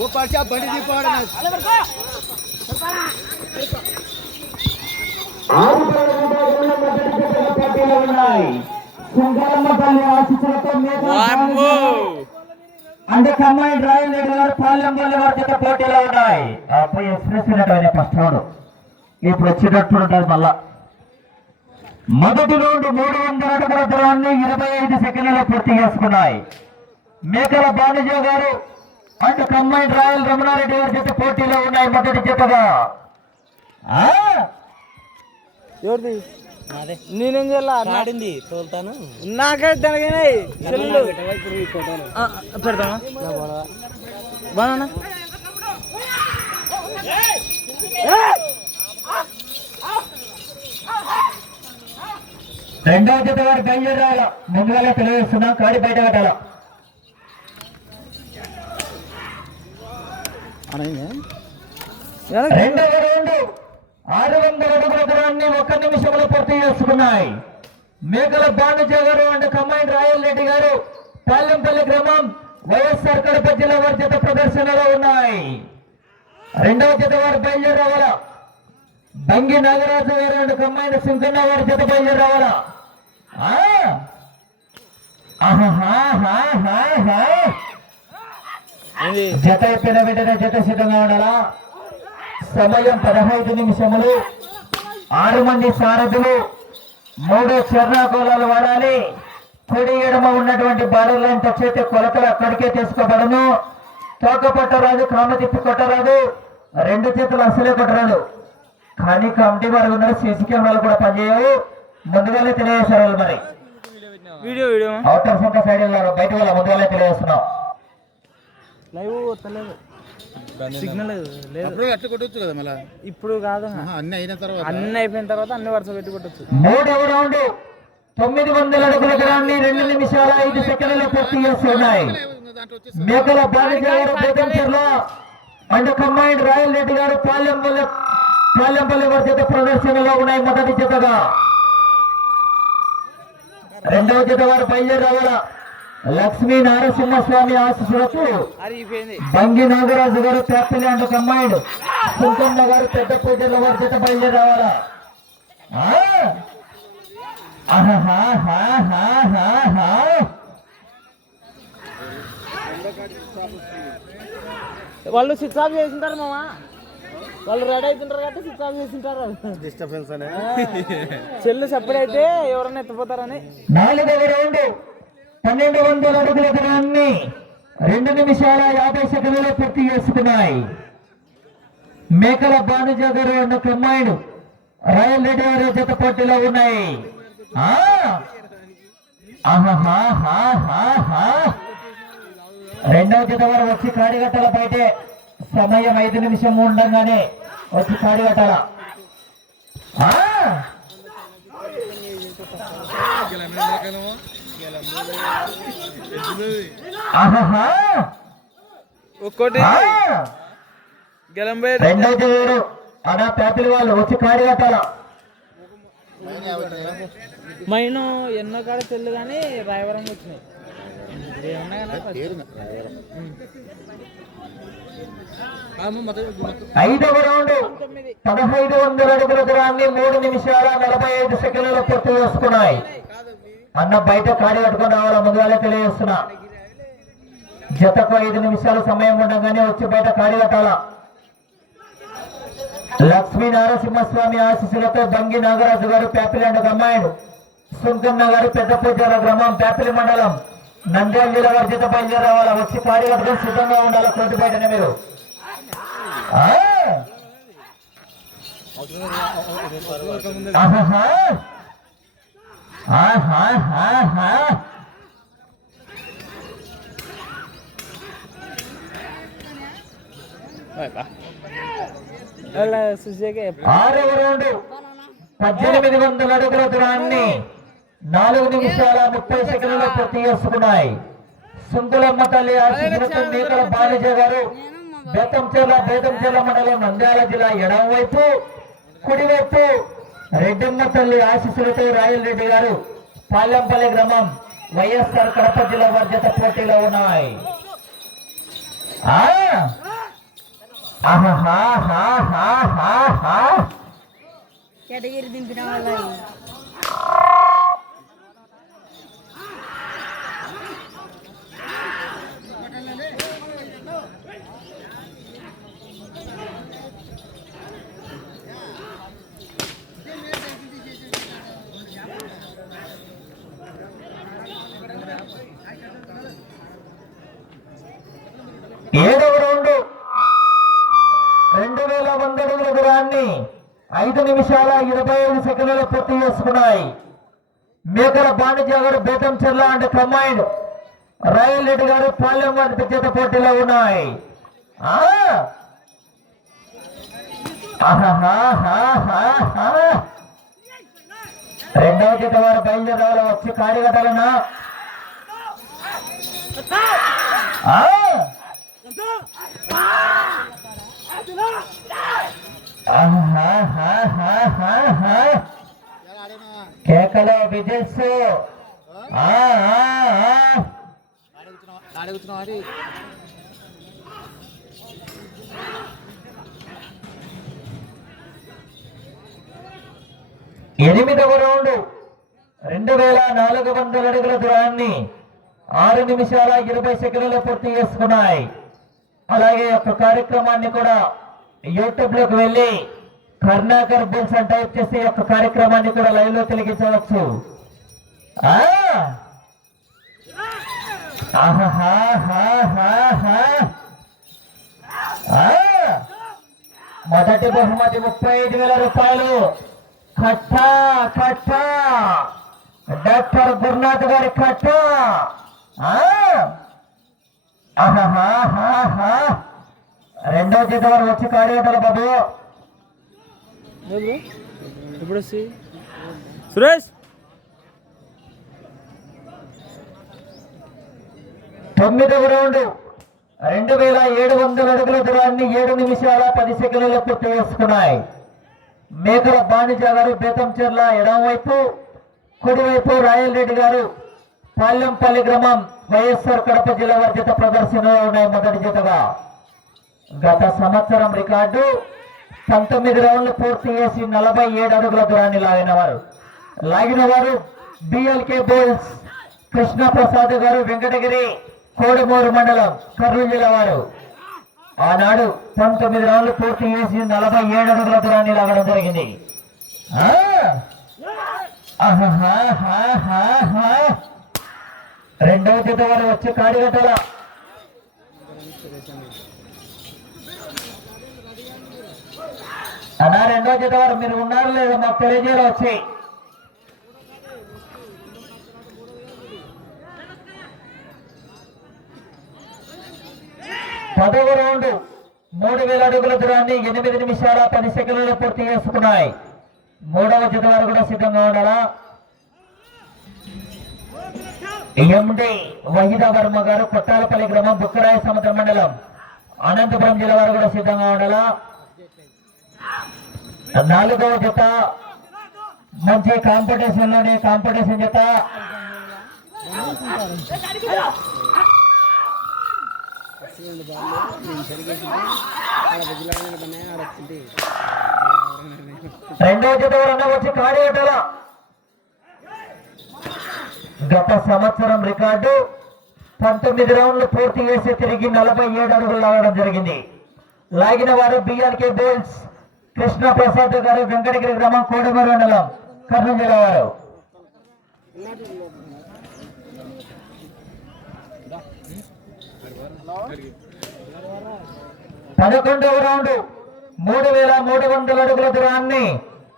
ఓ పడిచా బండి దిగిపోవడం ఆరు వేల రూపాయలు మొదటి జతల పోటీలో ఉన్నాయి సుంకరమ్మ తల్లి ఆశీస్సులతో మేఘా అంటే కమ్మాయి డ్రాయింగ్ గారు పోటీలో ఉన్నాయి ఎక్స్ప్రెస్ వినటమైన ఫస్ట్ రౌండ్ ఇప్పుడు వచ్చేటట్టు ఉంటుంది మళ్ళా మొదటి రౌండ్ మూడు వందల అడుగుల దూరాన్ని ఇరవై ఐదు సెకండ్లలో పూర్తి చేసుకున్నాయి. మేకల బానుజో గారు అండ్ కమ్మాయి రాయల్ రమణారెడ్డి గారి చేత పోటీలో ఉన్నాయి మొదటి జతగా ఆ? ఎవరిది? నేనేం చేయాల? ఆడింది తోలుతాను. నాకైతే దానికైనాయి సెల్లు ఆ, పెడతామా బాగా రెండవ జత వారు బయలుదేరాల ముందుగానే తెలియజేస్తున్నాం కాడి బయట పెట్టాల? రెండవ రౌండ్. ఆరు వందల అడుగుల దూరాన్ని ఒక్క నిమిషంలో పూర్తి చేసుకున్నాయి. మేకల బాణుజ గారు అండ్ కమాండ్ రాయల్ రెడ్డి గారు పాలెంపల్లి గ్రామం వైఎస్ఆర్ కడప జిల్లా వారి జత ప్రదర్శనలో ఉన్నాయి. రెండవ జత వారు బయలుదేరవాల? బంగి నాగరాజు గారు అండ్ కమ్మాయిన సింకన్న వారి జత బయలుదేరవాలా? ఆ? జత అయిపోయిన వెంటనే జత సిద్ధంగా ఉండాలా? సమయం పదహైదు నిమిషములు. ఆరు మంది సారథులు మూడు చర్ణాకోలాలు వాడాలి. కుడి ఎడమ ఉన్నటువంటి బాడర్లైన్ చేతి కొలతలు అక్కడికే తీసుకోబడను. తోక పట్టరాదు కామ తిప్పి కొట్టరాదు. రెండు చేతులు అసలే కొట్టరాదు. కానీ కమిటీ వారు ఉన్నారు సీసీ కెమెరాలు కూడా పనిచేయవు. ముందుగానే తెలియజేశారు వాళ్ళు మరి. అవుటర్ సెంటర్ సైడ్ వెళ్ళారు బయట వాళ్ళ ముందుగానే తెలియజేస్తున్నాం. లైవ్ వస్తలేదు. సిగ్నల్ లేదు. అప్పుడు అట్లా కొట్టొచ్చు కదా మళ్ళా? ఇప్పుడు కాదు అన్ని. అయిన తర్వాత? అన్ని అయిపోయిన తర్వాత అన్ని వరుస పెట్టి కొట్టచ్చు. మూడవ రౌండ్ తొమ్మిది వందల అడుగుల దూరాన్ని రెండు నిమిషాల ఐదు సెకండ్లలో పూర్తి చేస్తున్నాయి. మేకల బాలిక గారు బేతంచెర్ల అండ్ కమ్మాయిడ్ రాయల్ రెడ్డి గారు పాలెంపల్లి పాలెంపల్లి వారి చేత ప్రదర్శనలో ఉన్నాయి మొదటి జతగా. రెండవ జత వారు బయలుదేరి రావాల లక్ష్మీ నారసింహస్వామి ఆశీస్సులతో అరిగిపోయింది. బంగి నాగరాజు గారు పేపల్లి అండ్ కమ్మాయిడ్ కుంకుమ్మ గారు పెద్ద పూజల వారి చేత బయలుదేరి రావాలా? ఆ? ఆహాహాహాహాహా. వాళ్ళు స్విచ్ ఆఫ్ చేసింటారు మామ. వాళ్ళు రెడీ అవుతుంటారు కాబట్టి స్విచ్ ఆఫ్ చేసింటారు. డిస్టర్బెన్స్ అనే. చెల్లు సెపరేట్ ఎవరైనా ఎత్తిపోతారని. నాలుగవ రౌండ్. పన్నెండు వందల అడుగుల దూరాన్ని రెండు నిమిషాల యాభై సెకండ్లలో పూర్తి చేసుకున్నాయి. మేకల బానుజ గారు అన్న కమ్మాయిడు రాయల్ రెడ్డి గారి జత పోటీలో ఉన్నాయి. ఆ? రెండవ జత వారు వచ్చి కాడిగట్టాల బయటే. సమయం ఐదు నిమిషం ఉండగానే వచ్చి కాడిగట్టాల. ఆ? ఒక్కోటి. గెలంబై రెండవ దేవుడు అనా పేపలి వాళ్ళు వచ్చి కాడి కట్టాల మైను ఎన్నో కాడ తెల్లు కానీ రాయవరం. వచ్చినాయి. ఐదవ రౌండ్. పదహైదు వందల అడుగుల దూరాన్ని మూడు నిమిషాల నలభై ఐదు సెకండ్లలో పూర్తి చేసుకున్నాయి. అన్న బయట కాడి కట్టుకొని రావాలా? ముందుగానే తెలియజేస్తున్నా. జతకు ఐదు నిమిషాలు సమయం ఉండగానే వచ్చి బయట కాడి కట్టాలా లక్ష్మీ నారసింహస్వామి ఆశీస్సులతో బంగి నాగరాజు గారు పేపిలండ అమ్మాయిడు సుంకన్న గారు పెద్ద పూజాల గ్రామం పేపిలి మండలం. నంద్యాల జిల్లా వారి చేత బయలుదేరి రావాలా వచ్చి కాడి కట్టుకొని సిద్ధంగా ఉండాలి? కోటి బయటనే మీరు. ఆహా ఆరవ రౌండ్ పద్దెనిమిది వందల అడుగుల దూరాన్ని నాలుగు నిమిషాల ముప్పై సెకండ్లలో పూర్తి చేసుకున్నాయి. సుంకులమ్మ తల్లి ఆశీస్సులతో మేకల బాలిజ గారు బేతంచెర్ల బేతంచెర్ల మండలం నంద్యాల జిల్లా ఎడమ వైపు కుడివైపు రెడ్డమ్మ తల్లి ఆశీస్సులతో రాయల్ రెడ్డి గారు పాలెంపల్లి గ్రామం వైఎస్ఆర్ కడప జిల్లా వర్జత పోటీలో ఉన్నాయి. ఆ ఆహాహాహాహాహా. కేటగిరి దింపిన వల్ల ఏడవ రౌండ్ రెండు వేల వంద అడుగుల దూరాన్ని ఐదు నిమిషాల ఇరవై ఐదు సెకండ్లలో పూర్తి చేసుకున్నాయి. మేకల బాణిజ్య గారు బేతంచెర్ల అండ్ కమాండ్ రాయల్ రెడ్డి గారు పాలెం వారి చేత పోటీలో ఉన్నాయి. రెండవ జత వారు బయలుదేరాలి వచ్చి కాడిగట్టాలనా ఆ? కేకలో విజిల్స్ ఎనిమిదవ రౌండ్. రెండు వేల నాలుగు వందల అడుగుల దూరాన్ని ఆరు నిమిషాల ఇరవై సెకండ్లు పూర్తి చేసుకున్నాయి. అలాగే ఒక కార్యక్రమాన్ని కూడా యూట్యూబ్లోకి వెళ్ళి కర్ణాకర్ బిల్స్ అని టైప్ చేసి ఈ యొక్క కార్యక్రమాన్ని కూడా లైవ్లో తిరిగించవచ్చు మొదటి బహుమతి ముప్పై ఐదు వేల రూపాయలు. కట్టా కట్టా డాక్టర్ గురునాథ్ గారి కట్ట ఆ! రెండో జీతం వారు వచ్చి కార్యకర్తలు బాబు. సురేష్! తొమ్మిదవ రౌండ్. రెండు వేల ఏడు వందల అడుగుల దూరాన్ని ఏడు నిమిషాల పది సెకండ్లలో పూర్తి చేసుకున్నాయి. మేకల బాణిజ గారు బేతంచెర్ల ఎడమవైపు కుడివైపు రాయల్ రెడ్డి గారు పాలెంపల్లి గ్రామం వైఎస్ఆర్ కడప జిల్లా వారి జత ప్రదర్శనలో ఉన్నాయి మొదటి జతగా. గత సంవత్సరం రికార్డు పంతొమ్మిది రౌండ్లు పూర్తి చేసి నలభై ఏడు అడుగుల దూరాన్ని లాగిన వారు లాగిన వారు బిఎల్కే బోల్స్ కృష్ణప్రసాద్ గారు వెంకటగిరి కోడుమూరు మండలం కర్నూలు జిల్లా వారు. ఆనాడు పంతొమ్మిది రౌండ్లు పూర్తి చేసి నలభై ఏడు అడుగుల దూరాన్ని లాగడం జరిగింది. రెండవ జత వారు వచ్చి కాడిగట్టల అన్నా రెండవ జత వారు మీరు ఉన్నారు లేదా మాకు తెలియజేయాలి వచ్చి. పదవ రౌండ్ మూడు వేల అడుగుల దూరాన్ని ఎనిమిది నిమిషాల పది సెకండ్లలో పూర్తి చేసుకున్నాయి. మూడవ జత వారు కూడా సిద్ధంగా ఉండాలా? ఎండి వహిద వర్మ గారు కొట్టాలపల్లి గ్రామం బుక్కరాయ సముద్ర మండలం. అనంతపురం జిల్లా వారు కూడా సిద్ధంగా ఉండాలా? నాలుగవ జత మంచి కాంపిటీషన్లోని కాంపిటీషన్ జత. రెండవ జత ఎవరన్నా వచ్చి ఖాళీ కట్టాలా గత సంవత్సరం రికార్డు పంతొమ్మిది రౌండ్లు పూర్తి చేసి తిరిగి నలభై ఏడు అడుగులు లాగడం జరిగింది. లాగిన వారు బిఆర్కే బోల్స్ కృష్ణ ప్రసాద్ గారు వెంకటగిరి గ్రామం కోడమూరు మండలం కర్నూలు జిల్లా వారు. పదకొండవ రౌండ్ మూడు వేల మూడు వందల అడుగుల దూరాన్ని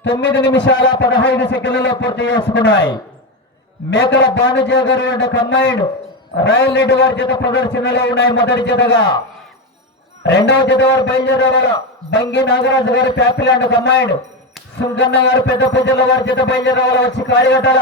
తొమ్మిది నిమిషాల పదహైదు సెకండ్లలో పూర్తి చేసుకున్నాయి. మేకల భానుజ గారు అండ్ కమ్మాయిడ్ రాయల్ రెడ్డి వారి జత ప్రదర్శనలో ఉన్నాయి మొదటి జతగా. రెండవ జత వారు బయలుదేరాల బంగి నాగరాజు గారు ప్యాపిల్ అండ్ కమ్మాయిడ్ సుంకన్న గారు పెద్ద పెద్దల వారి జత బయలుదేరాల వచ్చి కాడిగట్టాల!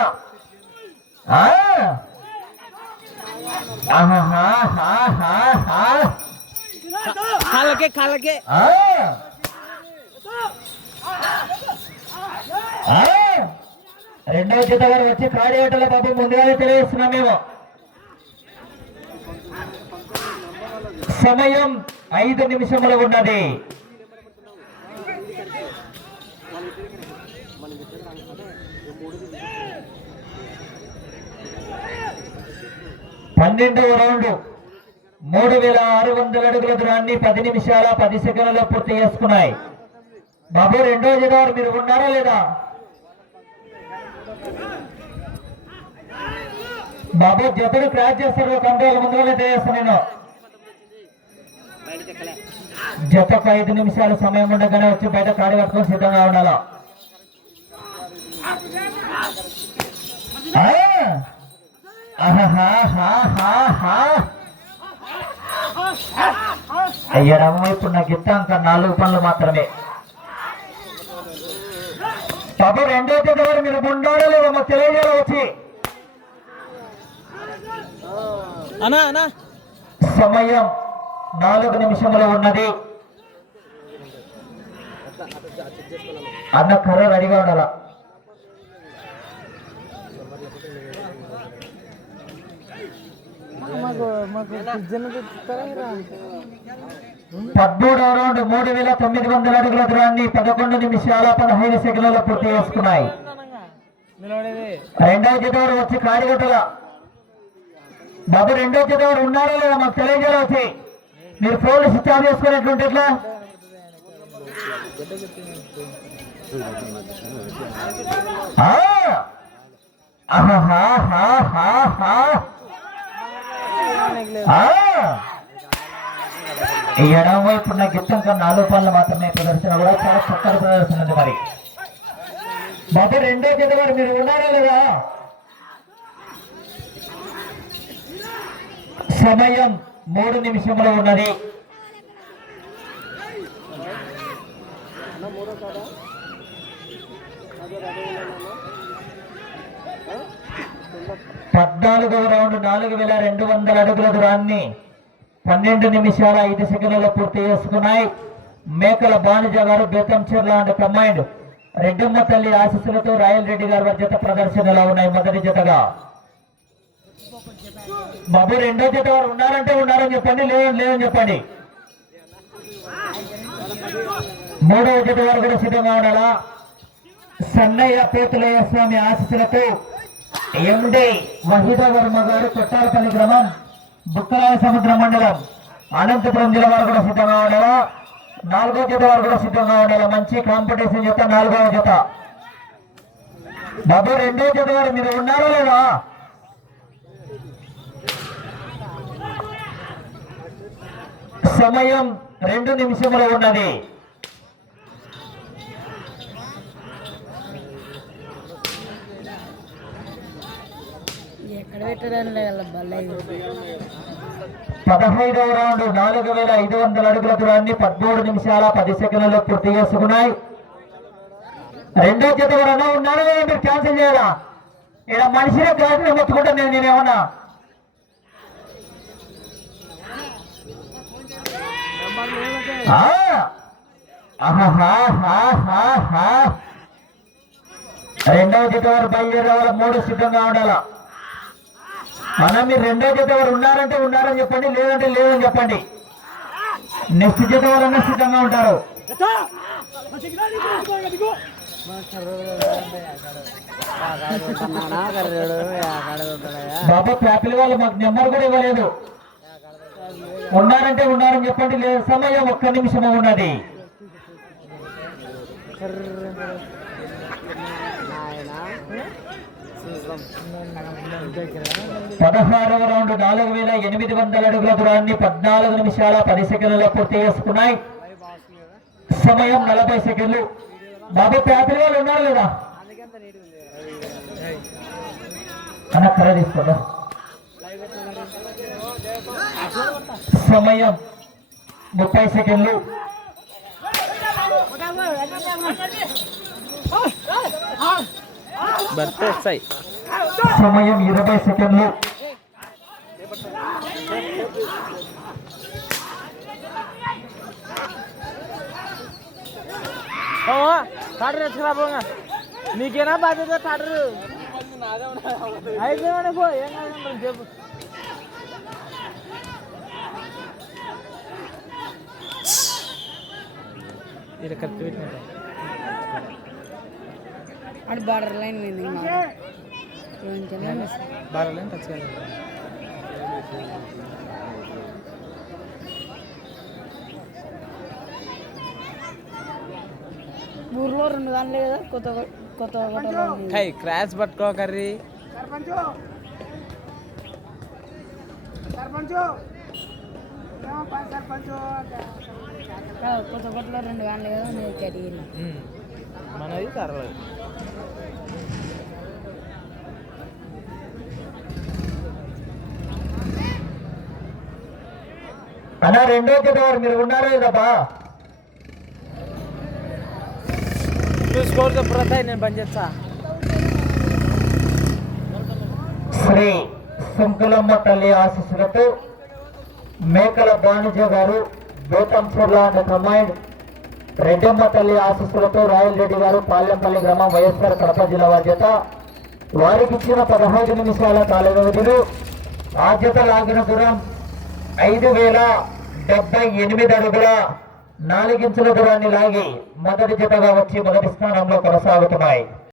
రెండవ జత గారు వచ్చి కాడిగట్టల బాబు. ముందుగానే తెలియజేస్తున్నాం మేము. సమయం ఐదు నిమిషములు ఉన్నది. పన్నెండవ రౌండ్. మూడు వేల ఆరు వందల అడుగుల దూరాన్ని పది నిమిషాల పది సెకండ్లలో పూర్తి చేసుకున్నాయి. బాబు రెండో జనవరి మీరు ఉన్నారా లేదా? బాబు జతడు క్రాచ్ చేస్తారు కంట్రోల్ ముందు చేస్తాను నేను. జతకు ఐదు నిమిషాల సమయం ఉండగానే వచ్చి బయట కాడి కట్టుకొని సిద్ధంగా ఉండాలా! ఆహాహాహాహా. అయ్యడమ్మ ఇప్పుడు నాకు ఇస్తాంక నాలుగు పనులు మాత్రమే. బాబు రెండో తేదీ వరకు మీరు ఉండాలో లేదో మాకు తెలియజేయాలి వచ్చి. సమయం. నాలుగు నిమిషములు ఉన్నది. అన్న కర్ర రెడీగా ఉండాల? పదమూడవ రౌండ్ మూడు వేల తొమ్మిది వందల అడుగుల దూరాన్ని పదకొండు నిమిషాల పదహైదు సెకండ్లలో పూర్తి చేసుకున్నాయి. రెండవ జత వారు వచ్చి కాడిగొట్టల బాబు రెండవ జత వారు ఉన్నారా లేదా? మాకు తెలియజేయాలి మీరు ఫోన్లు స్విచ్ ఆఫ్ చేసుకునేట్లుంటే ఎట్లా? ఆ! ఎడమ వైపు ఉన్న గిత్తం కన్నా నాలుగు పనులు మాత్రమే ప్రదర్శన కూడా చాలా చక్కటి ప్రదర్శన ఉంది మరి. బాబు రెండో జత వారు మీరు ఉన్నారా లేదా? సమయం మూడు నిమిషంలో ఉన్నది. పద్నాలుగవ రౌండ్ నాలుగు వేల రెండు వందల అడుగుల దూరాన్ని పన్నెండు నిమిషాల ఐదు సెకండ్లలో పూర్తి చేసుకున్నాయి. మేకల బానిజ గారు బేతంచెర్ల అండ్ కమాండ్ రెడ్డమ్మ తల్లి ఆశీస్సులతో రాయల్ రెడ్డి గారి వారి జత ప్రదర్శనలో ఉన్నాయి. మొదటి జతగా. బాబు రెండో జత వారు ఉన్నారంటే ఉన్నారని చెప్పండి లేదని లేదని చెప్పండి. మూడవ జత వారు కూడా సిద్ధంగా ఉండాలా? సన్నయ్య పేతులయ్య స్వామి ఆశీస్సులతో ఎండే వహీద వర్మ గారు కొట్టారపల్లి గ్రామం బుక్కరాయ సముద్ర మండలం అనంతపురం జిల్లా వారు కూడా సిద్ధంగా ఉండాలా? నాలుగో జత వారు కూడా సిద్ధంగా ఉండాలి? మంచి కాంపిటీషన్ జత నాలుగవ జత. బాబు రెండో జత వారు మీరు ఉన్నారా లేదా? సమయం రెండు నిమిషములు ఉన్నది. పదహైదవ రౌండ్ నాలుగు వేల ఐదు వందల అడుగుల దూరాన్ని పదమూడు నిమిషాల పది సెకండ్లలో పూర్తి చేసుకున్నాయి. రెండో జత ఎవరన్నా ఉన్నారో? మీరు క్యాన్సిల్ చేయాలా? ఇలా మనిషినే గాడిని మొత్తుకుంటా నేను నేనేమన్నా రెండవ జత వారు బయలుదేరేవారు మూడు సిద్ధంగా ఉండాలా? మనం మీరు రెండో జత వారు ఉన్నారంటే ఉన్నారని చెప్పండి లేదంటే లేదని చెప్పండి. నెక్స్ట్ జత వారన్నా సిద్ధంగా ఉంటారు. బాబా ప్యాపిల్ వాళ్ళు మాకు నెంబర్ కూడా ఇవ్వలేదు. ఉన్నారంటే ఉన్నారని చెప్పండి లేదు సమయం ఒక్క నిమిషము ఉన్నది. పదహారవ రౌండ్ నాలుగు వేల ఎనిమిది వందల అడుగుల దూరాన్ని పద్నాలుగు నిమిషాల పది సెకండ్ల పూర్తి చేసుకున్నాయి. సమయం నలభై సెకండ్లు. బాబు పేపర్ వాళ్ళు ఉన్నారు లేదా అన్న కర్ర తీసుకోండి సమయం ముప్పై సెకండ్లు బర్త్ వస్తాయి సమయం ఇరవై సెకండ్లు టాటర్ ఎత్తుకురా పోగా నీకేనా బాధ్యత టాటర్ అయితే పో ఏం కాదు చెప్పు ఇక్కడ కత్తి పెట్టినట్టు అటు బార్డర్ లైన్ పోయింది ఇంకా. కొంచెం మిస్. బాగా టచ్ కాలేదు ఊర్లో రెండు గంటలే కదా కొత్త కొత్త ఒకటో ఉంది. హై క్రాష్ పట్టుకో కర్రీ కాదు, కొత్త కొత్తలో రెండు గంటలే కదా నేను కడిగిన మనది తర్వాత అన్న రెండో వారు మీరు ఉన్నారో నువ్వు స్కోర్ చెప్పరా నేను బంద్ చేస్తా. శ్రీ సుంకులమ్మ తల్లి ఆశీస్సులతో మేకల బాణిజ్య గారు బేతంచర్ల అండ్ కమాండ్ రెడ్డమ్మ తల్లి ఆశస్సులతో రాయల్ రెడ్డి గారు పాలెంపల్లి గ్రామం వైఎస్ఆర్ కడప జిల్లా బాధ్యత. జత వారికి ఇచ్చిన పదహైదు నిమిషాల కాల వ్యవధిలో ఆ జత లాగిన దూరం ఐదు వేల డెబ్బై ఎనిమిది అడుగుల నాలుగించుల దూరాన్ని లాగి మొదటి జతగా వచ్చి మొదటి స్థానంలో కొనసాగుతున్నాయి.